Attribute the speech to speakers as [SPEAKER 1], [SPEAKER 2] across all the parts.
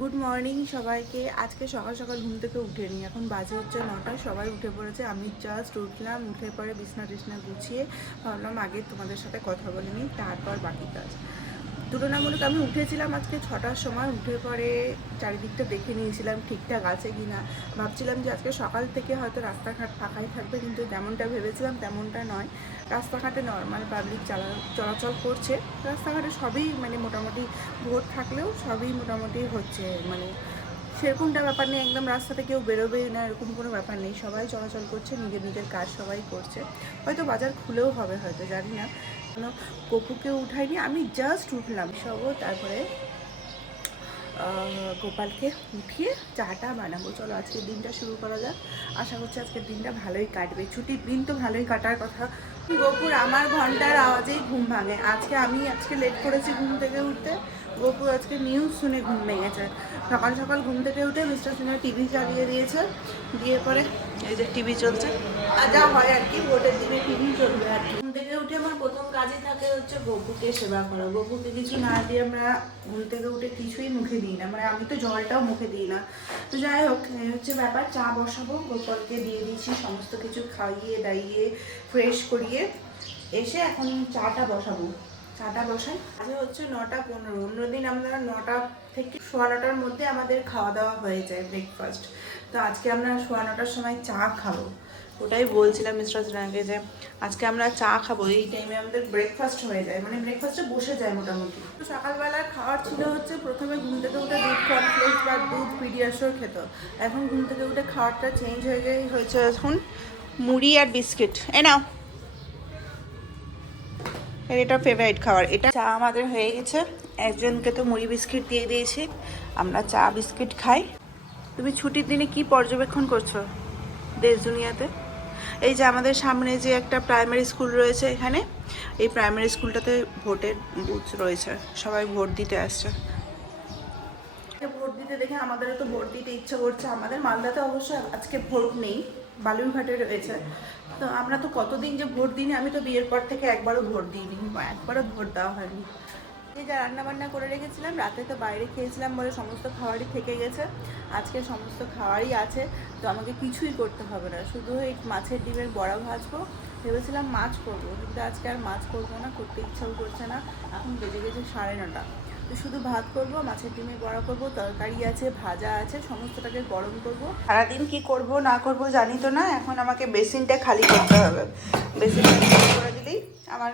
[SPEAKER 1] Good morning সবাইকে। আজকে সকাল সকাল ঘুম থেকে উঠে নি এখন বাজে হচ্ছে নটা, সবাই উঠে পড়েছে। আমি জাস্ট উঠলাম, উঠে পরে বিছনা টিছনা গুছিয়ে ভাবলাম আগে তোমাদের সাথে কথা বলে নিই, তারপর বাকি কাজ। তুলনামূলক আমি উঠেছিলাম আজকে ছটার সময়, উঠে পরে চারিদিকটা দেখে নিয়েছিলাম ঠিকঠাক আছে কি না ভাবছিলাম যে আজকে সকাল থেকে হয়তো রাস্তাঘাট ফাঁকাই থাকবে, কিন্তু যেমনটা ভেবেছিলাম তেমনটা নয়। রাস্তাঘাটে নর্মাল পাবলিক চালা, চলাচল করছে। রাস্তাঘাটে সবই মানে মোটামুটি ভোট থাকলেও সবই মোটামুটি হচ্ছে মানে সেরকমটা ব্যাপার নেই, একদম রাস্তাতে কেউ বেরোবে না, এরকম কোনো ব্যাপার নেই। সবাই চলাচল করছে, নিজের নিজের কাজ সবাই করছে। হয়তো বাজার খুলেও হবে, হয়তো, জানি না। কপুকে উঠাইনি, আমি জাস্ট উঠলাম। সব তারপরে গোপালকে উঠিয়ে চাটা বানাবো। চলো আজকের দিনটা শুরু করা যাক। আশা করছি আজকের দিনটা ভালোই কাটবে। ছুটির দিন তো ভালোই কাটার কথা। গোপুর আমার ঘণ্টার আওয়াজেই ঘুম ভাঙে। আজকে আমি আজকে লেট করেছি ঘুম থেকে উঠতে। গোপুর আজকে নিউজ শুনে ঘুম ভেঙেছে। সকাল সকাল ঘুম থেকে উঠে মিস্টার সিনহা টিভি চালিয়ে দিয়েছে। দিয়ে পরে এই যে টিভি চলছে। আর যা হয় আর কি, ভোটের দিনে টিভি চলবে আর কি। উঠে আমার প্রথম কাজই থাকে হচ্ছে গপুকে সেবা করা। গপুকে কিছু না দিয়ে আমরা ঘুম থেকে উঠে কিছুই মুখে দিই না। মানে আমি তো জলটাও মুখে দিই না। তো যাই হোক হচ্ছে ব্যাপার, চা বসাবো, গোপালকে দিয়ে দিয়েছি সমস্ত কিছু খাইয়ে, দাইয়ে ফ্রেশ করিয়ে এসে এখন চাটা বসাবো। চাটা বসাই। আজকে হচ্ছে নটা পনেরো। অন্যদিন আমরা নটা থেকে সোয়া নটার মধ্যে আমাদের খাওয়া দাওয়া হয়ে যায় ব্রেকফাস্ট তো আজকে আমরা সোয়া নটার সময় চা খাব। ওটাই বলছিলাম মিস্টার সিনহাকে যে আজকে আমরা চা খাব। এই টাইমে আমাদের ব্রেকফাস্ট হয়ে যায়। মানে ব্রেকফাস্টে বসে যায় মোটামুটি। তো সকালবেলার খাওয়ার ছিল হচ্ছে প্রথমে ঘুম থেকে উঠে দুধ কর্নফ্লেক্স বা দুধ পিডিয়াশোর খেত। এখন ঘুম থেকে উঠে খাওয়ারটা চেঞ্জ হয়ে যায় হয়েছে এখন মুড়ি আর বিস্কিট। এ নাও। এটা ফেভারিট খাবার। এটা চা আমাদের হয়ে গেছে। একজনকে তো মুড়ি, বিস্কিট দিয়ে দিয়েছি। আমরা চা, বিস্কিট খাই। তুমি ছুটির দিনে কি পর্যবেক্ষণ করছ দেশ দুনিয়াতে? এই যে আমাদের সামনে যে একটা প্রাইমারি স্কুল রয়েছে এখানে, এই প্রাইমারি স্কুলটাতে ভোটের বুথ রয়েছে। সবাই ভোট দিতে আসছে। ভোট দিতে দেখে আমাদেরও তো ভোট দিতে ইচ্ছা করছে। আমাদের মালদাতে অবশ্য আজকে ভোট নেই, বালুরঘাটে রয়েছে। তো আমরা তো কতদিন যে ভোট দিইনি, আমি তো বিয়ের পর থেকে একবারও ভোট দিইনি। একবারও ভোট দেওয়া হয়নি। যা রান্না বান্না করে রেখেছিলাম, রাতে তো বাইরে খেয়েছিলাম বলে সমস্ত খাবারই থেকে গেছে। আজকে সমস্ত খাবারই আছে, তো আমাকে কিছুই করতে হবে না। শুধু এই মাছের ডিমের বড়া ভাজবো। ভেবেছিলাম মাছ করব, কিন্তু আজকে আর মাছ করব না, করতে ইচ্ছাও করছে না। এখন বেজে গেছে সাড়ে নটা। তো শুধু ভাত করব, মাছের ডিমে বড়া করব, তরকারি আছে, ভাজা আছে, সমস্তটাকে গরম করব। সারাদিন কি করব, না করব জানি তো না, এখন আমাকে বেসিনটা খালি করতে হবে। বেসিনটা খালি করে দিলেই আমার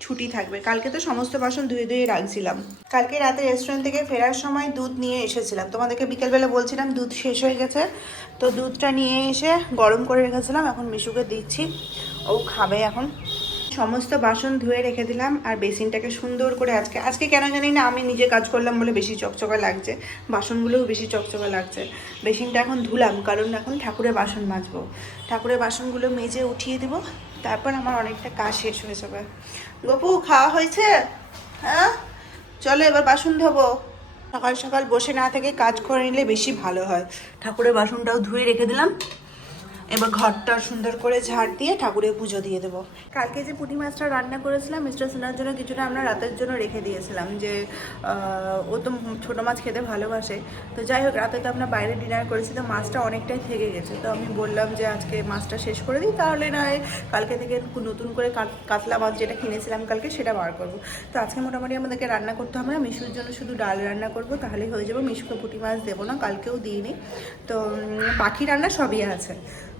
[SPEAKER 1] ছুটি থাকবে। কালকে তো সমস্ত বাসন ধুয়ে ধুয়ে রাখছিলাম। কালকে রাতে রেস্টুরেন্ট থেকে ফেরার সময় দুধ নিয়ে এসেছিলাম। তোমাদেরকে বিকেলবেলা বলছিলাম দুধ শেষ হয়ে গেছে। তো দুধটা নিয়ে এসে গরম করে রেখেছিলাম। এখন মিশুকে দিচ্ছি। ও খাবে এখন। সমস্ত বাসন ধুয়ে রেখে দিলাম আর বেসিনটাকে সুন্দর করে আজকে আজকে কেন জানি না আমি নিজে কাজ করলাম বলে বেশি চকচকা লাগছে। বাসনগুলোও বেশি চকচকা লাগছে। বেসিনটা এখন ধুলাম, কারণ এখন ঠাকুরের বাসন মাজবো। ঠাকুরের বাসনগুলো মেজে উঠিয়ে দিব। তারপর আমার অনেকটা কাজ শেষ হয়ে যাবে। গপু, খাওয়া হয়েছে? হ্যাঁ? চলো এবার বাসন ধোবো। সকাল সকাল বসে না থেকে কাজ করে নিলে বেশি ভালো হয়। ঠাকুরের বাসনটাও ধুয়ে রেখে দিলাম। এবার ঘরটা সুন্দর করে ঝাড় দিয়ে ঠাকুরের পুজো দিয়ে দেবো। কালকে যে পুঁটি মাছটা রান্না করেছিলাম মিস্টার সিনহার জন্য কিছুটা আমরা রাতের জন্য রেখে দিয়েছিলাম যে ও তো ছোটো মাছ খেতে ভালোবাসে। তো যাই হোক, রাতে তো আমরা বাইরে ডিনার করেছি, তো মাছটা অনেকটাই থেকে গেছে। তো আমি বললাম যে, আজকে মাছটা শেষ করে দিই, তাহলে না কালকে থেকে নতুন করে কাত- কাতলা মাছ যেটা কিনেছিলাম কালকে সেটা বার করব। তো আজকে মোটামুটি আমাদেরকে রান্না করতে হবে না, মিশুর জন্য শুধু ডাল রান্না করব, তাহলেই হয়ে যাবে। মিশুকে পুঁটি মাছ দেবো না, কালকেও দিইনি। তো বাকি রান্না সবই আছে।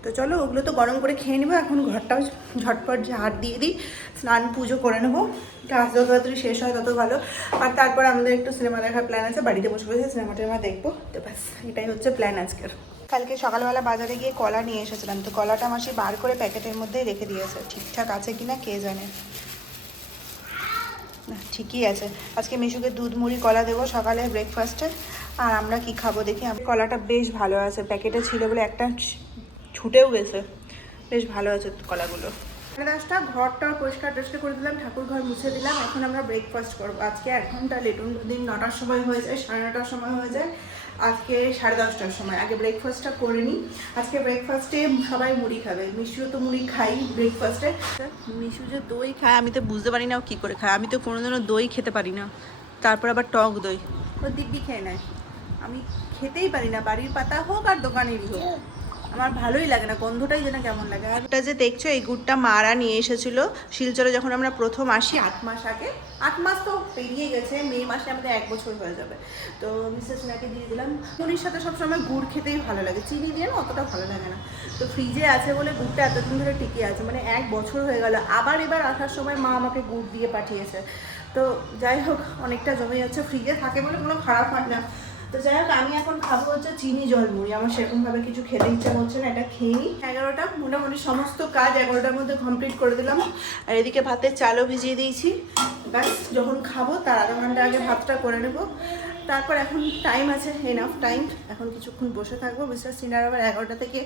[SPEAKER 1] তো চলো ওগুলো তো গরম করে খেয়ে নেব, এখন ঘরটাও ঝটপট ঝাড় দিয়ে দিই, স্নান পুজো করে নেব। কাজ যত তাড়াতাড়ি শেষ হয় তত ভালো। আর তারপর আমাদের একটু সিনেমা দেখার প্ল্যান আছে, বাড়িতে বসে বসে সিনেমা টিনেমা দেখব। তো ব্যাস, এটাই হচ্ছে প্ল্যান আজকের। কালকে সকালবেলা বাজারে গিয়ে কলা নিয়ে এসেছিলাম, তো কলাটা মাসি বার করে প্যাকেটের মধ্যে রেখে দিয়েছে। ঠিকঠাক আছে কিনা কে জানে? না, ঠিকই আছে। আজকে মিশুকে দুধ, মুড়ি, কলা দেবো সকালে ব্রেকফাস্টে আর আমরা কি খাব দেখি। কলাটা বেশ ভালো আছে, প্যাকেটে ছিল বলে একটা ছুটেও গেছে। বেশ ভালো আছে কলাগুলো। সাড়ে দশটা ঘরটা পরিষ্কার টরিষ্কার করে দিলাম ঠাকুর ঘর মুছে দিলাম। এখন আমরা ব্রেকফাস্ট করব। আজকে এক ঘণ্টা লেট দিন নটার সময় হয়ে যায় সাড়ে নটার সময় হয়ে যায়। আজকে সাড়ে দশটার সময়। আগে ব্রেকফাস্টটা করে নিই। আজকে ব্রেকফাস্টে সবাই মুড়ি খাবে। মিশুও তো মুড়ি খাই ব্রেকফাস্টে মিশু যে দই খায় আমি তো বুঝতে পারি না ও কী করে খায়। আমি তো কোনোদিনও দই খেতে পারি না। তারপর আবার টক দই। ও দিব্যি খেয়ে নেয়। আমি খেতেই পারি না। বাড়ির পাতা হোক আর দোকানেরই হোক। আমার ভালোই লাগে না, গন্ধটাই যেন কেমন লাগে। আর এটা যে দেখছ, এই গুড়টা মারা নিয়ে এসেছিল। শিলচরে যখন আমরা প্রথম আসি, আট মাস আগে, আট মাস তো পেরিয়ে গেছে, মে মাসে আমাদের এক বছর হয়ে যাবে। তো মিসেস নাকে দিয়ে দিলাম। মুড়ির সাথে সবসময় গুড় খেতেই ভালো লাগে, চিনি দিয়ে না অতটা ভালো লাগে না। তো ফ্রিজে আছে বলে গুড়টা এতদিন ধরে টিকে আছে মানে এক বছর হয়ে গেল। আবার এবার আসার সময় মা আমাকে গুড় দিয়ে পাঠিয়েছে। তো যাই হোক, অনেকটা জমে যাচ্ছে। ফ্রিজে থাকে বলে কোনো খারাপ হয় না। তো যাই হোক, আমি এখন খাব হচ্ছে চিনি জল মুড়ি। আমার সেরকমভাবে কিছু খেতে ইচ্ছা করছে না, এটা খেয়ে নিই এগারোটা, মোটামুটি সমস্ত কাজ এগারোটার মধ্যে কমপ্লিট করে দিলাম। আর এদিকে ভাতের চালও ভিজিয়ে দিয়েছি। ব্যাস, যখন খাব তার আধা ঘণ্টা আগে ভাতটা করে নেব। তারপর এখন টাইম আছে এনাফ টাইম এখন কিছুক্ষণ বসে থাকব। মিস্টার সিনার আবার এগারোটা থেকে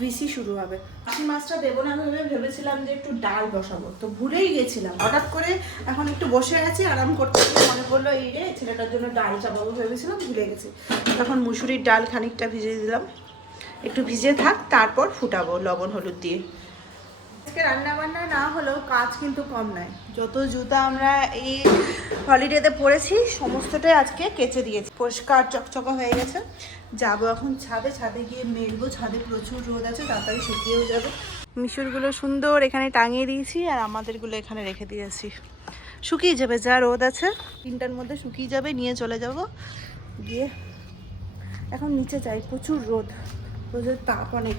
[SPEAKER 1] ভিসি শুরু হবে। আশি মাছটা দেবো না ভেবে ভেবেছিলাম যে একটু ডাল বসাবো, তো ভুলেই গেছিলাম। হঠাৎ করে এখন একটু বসে আছি, আরাম করতে করতে মনে পড়ল, এই রে, ছেলেটার জন্য ডাল চাপাবো ভেবেছিলাম, ভুলে গেছি। তখন মুসুরির ডাল খানিকটা ভিজিয়ে দিলাম। একটু ভিজে থাক, তারপর ফুটাবো লবণ, হলুদ দিয়ে। আজকে রান্না বান্না না হলেও কাজ কিন্তু কম নয়। যত জুতা আমরা এই হলিডেতে পরেছি, সমস্তটাই আজকে কেচে দিয়েছি। পরিষ্কার চকচকা হয়ে গেছে। যাব এখন ছাদে। ছাদে গিয়ে মেলবো। ছাদে প্রচুর রোদ আছে, তাড়াতাড়ি শুকিয়েও যাবে। মিশুরগুলো সুন্দর এখানে টাঙিয়ে দিয়েছি আর আমাদেরগুলো এখানে রেখে দিয়েছি। শুকিয়ে যাবে, যা রোদ আছে। তিনটার মধ্যে শুকিয়ে যাবে, নিয়ে চলে যাব। গিয়ে এখন নিচে যাই। প্রচুর রোদ। রোদের তাপ অনেক।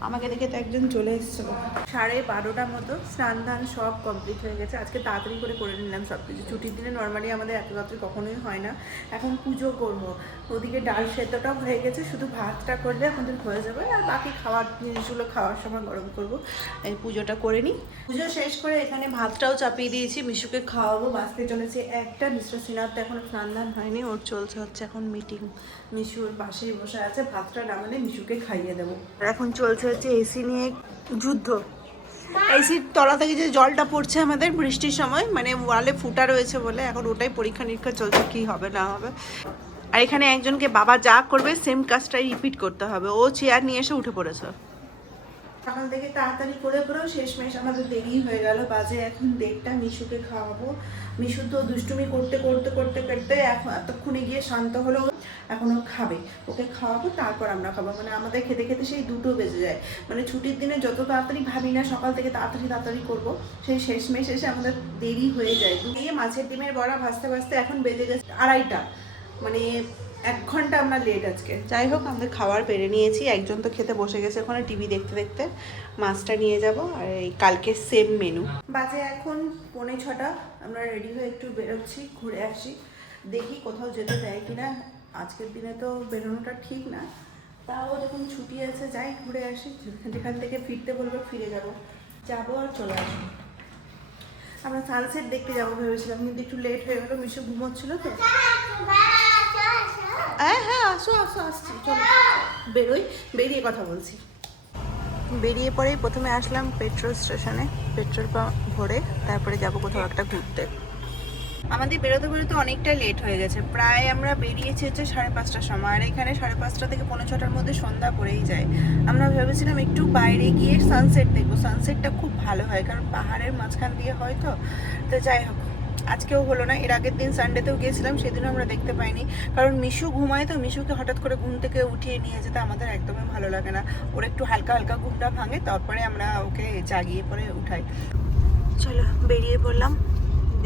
[SPEAKER 1] আমাকে দেখে তো একজন চলে এসেছিল। সাড়ে বারোটার মতো স্নান ধান সব কমপ্লিট হয়ে গেছে। আজকে তাড়াতাড়ি করে করে নিলাম সব কিছু ছুটির দিনে নর্মালি আমাদের এত রাত্রে কখনোই হয় না। এখন পুজো করব। ওদিকে ডাল সেদ্ধটাও হয়ে গেছে। শুধু ভাতটা করলে আমাদের হয়ে যাবে। আর বাকি খাওয়ার জিনিসগুলো খাওয়ার সময় গরম করব। এই পুজোটা করে নিই। পুজো শেষ করে এখানে ভাতটাও চাপিয়ে দিয়েছি। মিশুকে খাওয়াবো। বাঁচতে চলেছে একটা। মিস্টার সিনহার তো এখনও স্নান ধান হয়নি। ওর চলছে হচ্ছে এখন মিটিং মিশুর পাশেই বসে আছে। ভাতটা নামালে মিশুকে খাইয়ে দেবো। এখন চলছে হচ্ছে এসি নিয়ে যুদ্ধ। এসির তলা থেকে যে জলটা পড়ছে আমাদের বৃষ্টির সময় মানে ওয়ালে ফুটা রয়েছে বলে এখন ওটাই পরীক্ষা নিরীক্ষা চলছে কি হবে না হবে। আর এখানে একজনকে বাবা যা করবে সেম কাজটাই রিপিট করতে হবে। ও চেয়ার নিয়ে এসে উঠে পড়েছে। সকাল থেকে তাড়াতাড়ি করে করেও শেষমেশ আমাদের দেরি হয়ে গেল। বাজে এখন দেড়টা মিশুকে খাওয়াবো। মিশু তো দুষ্টুমি করতে করতে করতে করতে এখন এতক্ষণে গিয়ে শান্ত হলো। এখন ও খাবে। ওকে খাওয়াবো, তারপর আমরা খাব। মানে আমাদের খেতে খেতে সেই দুটো বেজে যায়। মানে ছুটির দিনে যত তাড়াতাড়ি ভাবি না, সকাল থেকে তাড়াতাড়ি তাড়াতাড়ি করব, সেই শেষমেশ এসে আমাদের দেরি হয়ে যায়। দিয়ে মাছের ডিমের বড়া ভাজতে ভাজতে এখন বেজে গেছে আড়াইটা। মানে এক ঘণ্টা আমরা লেট আজকে। যাই হোক, আমাদের খাবার পেরে নিয়েছি। একজন তো খেতে বসে গেছে ওখানে টিভি দেখতে দেখতে। মাছটা নিয়ে যাব। আর এই কালকে সেম মেনু বাজে এখন পৌনে ছটা। আমরা রেডি হয়ে একটু বেরোচ্ছি, ঘুরে আসি। দেখি কোথাও যেতে দেয় কিনা। আজকের দিনে তো বেরোনোটা ঠিক না। তাও যখন ছুটি আছে, যাই ঘুরে আসি। যেখান থেকে ফিরতে বলবে ফিরে যাব। যাব আর চলে আসব। আমরা সানসেট দেখতে যাব ভেবেছিলাম, কিন্তু একটু লেট হয়ে গেলো, মিশু ঘুমোচ্ছিল তো। হ্যাঁ হ্যাঁ আসো আসো, আসছি, চলো। বেরোই, বেরিয়ে কথা বলছি। বেরিয়ে পরেই প্রথমে আসলাম পেট্রোল স্টেশনে পেট্রোল পাম্প ভরে, তারপরে যাব কোথাও একটা ঘুরতে। আমাদের বেরোতে বেরোতে অনেকটা লেট হয়ে গেছে। প্রায় আমরা বেরিয়েছি হচ্ছে সাড়ে পাঁচটার সময়। আর এখানে সাড়ে পাঁচটা থেকে পৌনে ছটার মধ্যে সন্ধ্যা পড়েই যায়। আমরা ভেবেছিলাম একটু বাইরে গিয়ে সানসেট দেখব। সানসেটটা খুব ভালো হয়, কারণ পাহাড়ের মাঝখান দিয়ে হয় তো। তো যাই হোক, আজকেও হলো না। এর আগের দিন সানডেতেও গিয়েছিলাম, সেদিনও আমরা দেখতে পাইনি। কারণ মিশু ঘুমায় তো, মিশুকে হঠাৎ করে ঘুম থেকে উঠিয়ে নিয়ে যেতে আমাদের একদমই ভালো লাগে না। ওর একটু হালকা হালকা ঘুমটা ভাঙে, তারপরে আমরা ওকে জাগিয়ে পরে উঠাই। চলো, বেরিয়ে পড়লাম।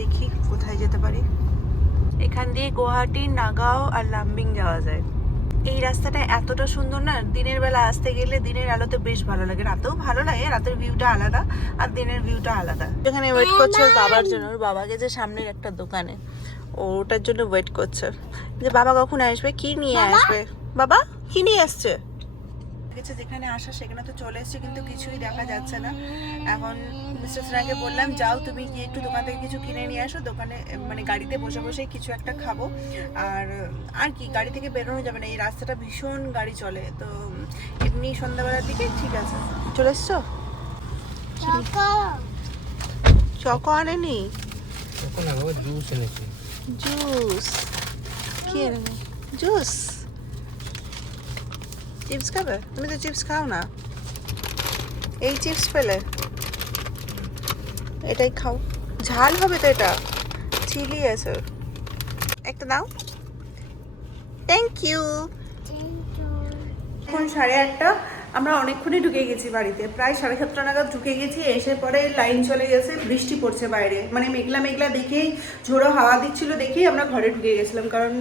[SPEAKER 1] দেখি কোথায় যেতে পারি। এখান দিয়ে গুয়াহাটি নাগাঁও আর লাম্বিং যাওয়া যায়। এই রাস্তাটা এতটা সুন্দর না দিনের বেলা আসতে গেলে দিনের আলোতে বেশ ভালো লাগে। রাতেও ভালো লাগে রাতের ভিউটা আলাদা আর দিনের ভিউটা আলাদা। এখানে ওয়েট করছে ওর বাবার জন্য ওর বাবা গেছে সামনের একটা দোকানে। ও ওটার জন্য ওয়েট করছে। যে বাবা কখন আসবে কি নিয়ে আসবে? বাবা কি নিয়ে আসছে? গেছে যেখানে আসা সেখানে তো চলে এসছে কিন্তু কিছুই দেখা যাচ্ছে না। এখন মিস্টার সিনহাকে বললাম যাও তুমি গিয়ে একটু দোকান থেকে কিছু কিনে নিয়ে আসো দোকানে মানে গাড়িতে বসে বসে কিছু একটা খাব। আর আর কি গাড়ি থেকে বেরোনো যাবে না এই রাস্তাটা ভীষণ গাড়ি চলে। তো এমনি সন্ধ্যাবেলার দিকে ঠিক আছে। চলে এসছো? চকো আনেনি?
[SPEAKER 2] জুস এনেছি।
[SPEAKER 1] জুস। কি জুস। চিপস খাবে? তুমি তো চিপস খাও না। এই চিপস পেলে এটাই খাও। ঝাল হবে তো এটা। চিলি আছে একটা দাও। থ্যাংক ইউ এখন সাড়ে আটটা। আমরা অনেকক্ষণই ঢুকে গেছি বাড়িতে। প্রায় সাড়ে সাতটা নাগাদ ঢুকে গেছি, এসে পরে লাইন চলে গেছে, বৃষ্টি পড়ছে বাইরে। মানে মেঘলা মেঘলা দেখেই, ঝোড়ো হাওয়া দিচ্ছিল দেখেই আমরা ঘরে ঢুকে গেছিলাম। কারণ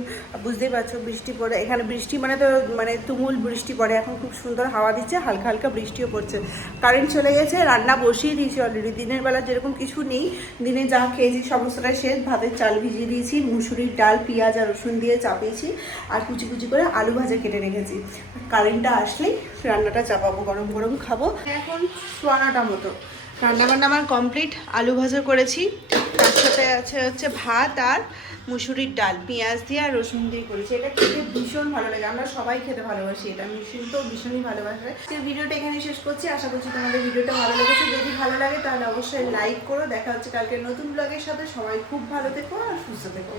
[SPEAKER 1] বুঝতেই পারছ, বৃষ্টি পড়ে, এখানে বৃষ্টি মানে তো মানে তুমুল বৃষ্টি পড়ে। এখন খুব সুন্দর হাওয়া দিচ্ছে, হালকা হালকা বৃষ্টিও পড়ছে। কারেন্ট চলে গেছে, রান্না বসিয়ে দিয়েছি অলরেডি দিনের বেলা যেরকম কিছু নেই, দিনে যা খেয়েছি সমস্তটা শেষ ভাতের চাল ভিজিয়ে দিয়েছি, মুসুরির ডাল, পেঁয়াজ আর রসুন দিয়ে চাপিয়েছি, আর কুচি কুচি করে আলু ভাজা কেটে রেখেছি। কারেন্টটা আসলেই রান্নাটা তরকারিটা চাপাবো, গরম গরম খাব। এখন সোয়ানাটা মতো। রান্নাবান্না আমার কমপ্লিট আলু ভাজা করেছি। তার সাথে আছে হচ্ছে ভাত আর মুসুরির ডাল, পেঁয়াজ দিয়ে আর রসুন দিয়ে করেছি। এটা খেতে ভীষণ ভালো লাগে। আমরা সবাই খেতে ভালোবাসি এটা। মিশুন তো ভীষণই ভালোবাসে। সেই ভিডিওটা এখানে শেষ করছি। আশা করছি তোমাদের ভিডিওটা ভালো লেগেছে। যদি ভালো লাগে তাহলে অবশ্যই লাইক করো। দেখা হচ্ছে কালকে নতুন ব্লগের সাথে। সবাই খুব ভালো থেকো আর সুস্থ থেকো।